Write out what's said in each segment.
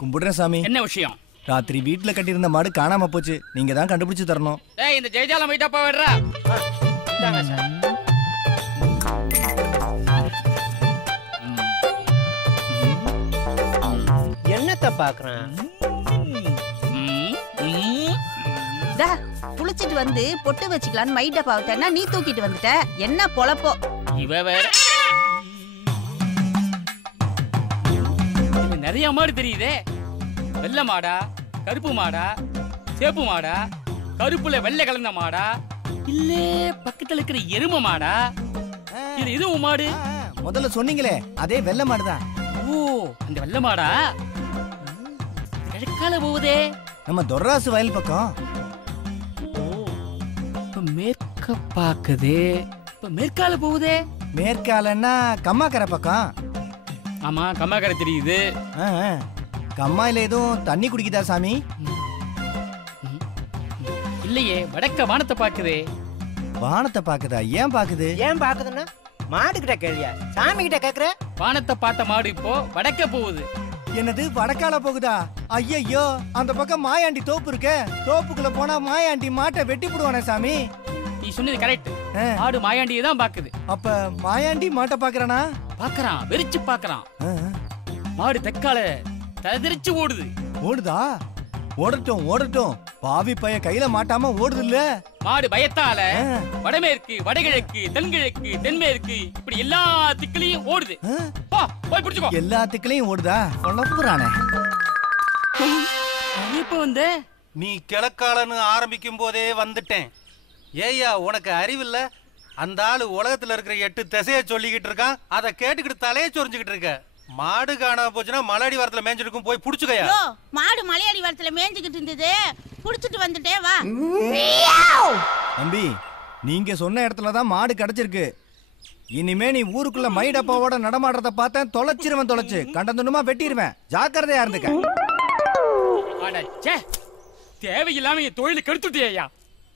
கும்பிடுறேன் சாமி. என்ன விஷயம்? ராத்திரி வீட்டுல கட்டியிருந்த மாடு காணாம போச்சு. நீங்க தான் கண்டுபிடிச்சு தரணும். ஏய், இந்த ஜெயஜாலம் போயிட்டா போயிடுறா. என்னத்த பாக்குறேன்? குளிச்சிட்டு வந்து பொட்டு வச்சுக்கலான்னு மை டப்பாவை தரனா நீ தூக்கிட்டு வந்துட்ட. என்ன பொழப்போ? இவ வேற நிறைய மாடு தெரியுதே. வெள்ளை மாடா, கருப்பு மாடா, சேப்பு மாடா, கருப்புல வெள்ளை கலந்த மாடா, இல்ல பக்கத்துல இருக்கிற எரும மாடா? இது இதுவும் மாடு. முதல்ல சொன்னீங்களே அதே வெள்ளை மாடுதான். ஓ, அந்த வெள்ளை மாடா கிழக்கால போகுதே. நம்ம தொர்ராசு வயல் பக்கம். இப்ப மேற்க பாக்குதே. இப்ப மேற்கால போகுதே. மேற்காலன்னா கம்மாக்கரை பக்கம். ஆமா, கம்மாக்கரை தெரியுது. கம்மாயில எதுவும் தண்ணி குடிக்குதா சாமி? இல்லையே, வடக்க வானத்தை பாக்குதே. வானத்தை பாக்குதா? ஏன் பாக்குது? ஏன் பாக்குதுன்னா மாடு கிட்ட கேள்வியா, சாமி கிட்ட கேக்குற? வானத்தை பார்த்த மாடு இப்போ வடக்க போகுது. என்னது வடக்கால போகுதா? ஐயோ, அந்த பக்கம் மாயாண்டி தோப்பு இருக்கு. தோப்புக்குள்ள போனா மாயாண்டி மாட்டை வெட்டி போடுவானே சாமி. நீ சொன்னது கரெக்ட். மாடு மாயாண்டியை தான் பாக்குது. அப்ப மாயாண்டி மாட்டை பாக்குறானா? பாக்குறான், வெறிச்சு பாக்குறான். மாடு தெக்கால ததிரிச்சு ஓடுது. ஓடுதா? ஓடட்டும் ஓடட்டும். பாவி பைய கையில மாட்டாம ஓடுது இல்ல. மாடு பயத்தால வடமேற்கு, வடகிழக்கு, தென்கிழக்கு, தென்மேற்கு இப்படி எல்லா திக்கிலையும் ஓடுது. போய் பிடிச்சுக்கோ. எல்லா திக்கிலையும் ஓடுதா? குழப்புறானே. இப்ப வந்து நீ கிழக்காலன்னு ஆரம்பிக்கும் போதே வந்துட்டேன். ஏய்யா, உனக்கு அறிவில்ல? அந்த ஆளு உலகத்துல இருக்கிற 8 திசைய சொல்லிக்கிட்டு இருக்கான். அதை கேட்டுக்கிட்டு தலையை சொரிஞ்சுக்கிட்டு இருக்க. மாடு காணாம போச்சுன்னா மலையடி வாரத்துல மேய்ஞ்சிருக்கும், போய் புடிச்சுக்கயா. மாடு மலையடி வாரத்துல மேய்ஞ்சிக்கிட்டு இருந்தது, புடிச்சிட்டு வந்துட்டே வா. தம்பி, நீங்க சொன்ன இடத்துலதான் மாடு கிடைச்சிருக்கு. இனிமே நீ ஊருக்குள்ள மை டப்பாவோட நடமாடுறத பார்த்தேன் தொலைச்சிருவேன். தொலைச்சு கண்டந்துமா வெட்டிடுவேன். ஜாக்கிரதையா இருந்துக்க. தேவையில்லாம என் தொழிலை கெடுத்துட்டியா?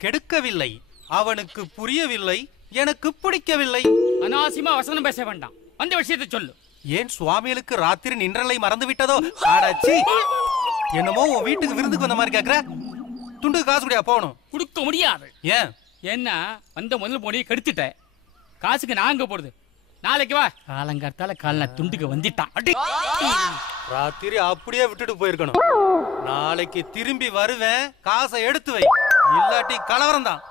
கெடுக்கவில்லை, அவனுக்கு புரியவில்லை, எனக்கு பிடிக்கவில்லை. அனாவசியமா வசனம் பேச வேண்டாம். அந்த விஷயத்தை சொல்லு. ஏன் சுவாமிகளுக்கு ராத்திரி நின்றலை மறந்து விட்டதோ? ஆடாச்சி, என்னமோ உன் வீட்டுக்கு விருந்துக்கு வந்த மாதிரி கேக்குற. துண்டுக்கு காசு கூடியா போகணும்? கொடுக்க முடியாது. ஏன்? என்ன வந்த முதல் போனியை கெடுத்துட்ட. காசுக்கு நாங்க போடுது. நாளைக்கு வா. காலங்காத்தால கால துண்டுக்கு வந்துட்டான். ராத்திரி அப்படியே விட்டுட்டு போயிருக்கணும். நாளைக்கு திரும்பி வருவேன், காசை எடுத்து வை, இல்லாட்டி கலவரம் தான்.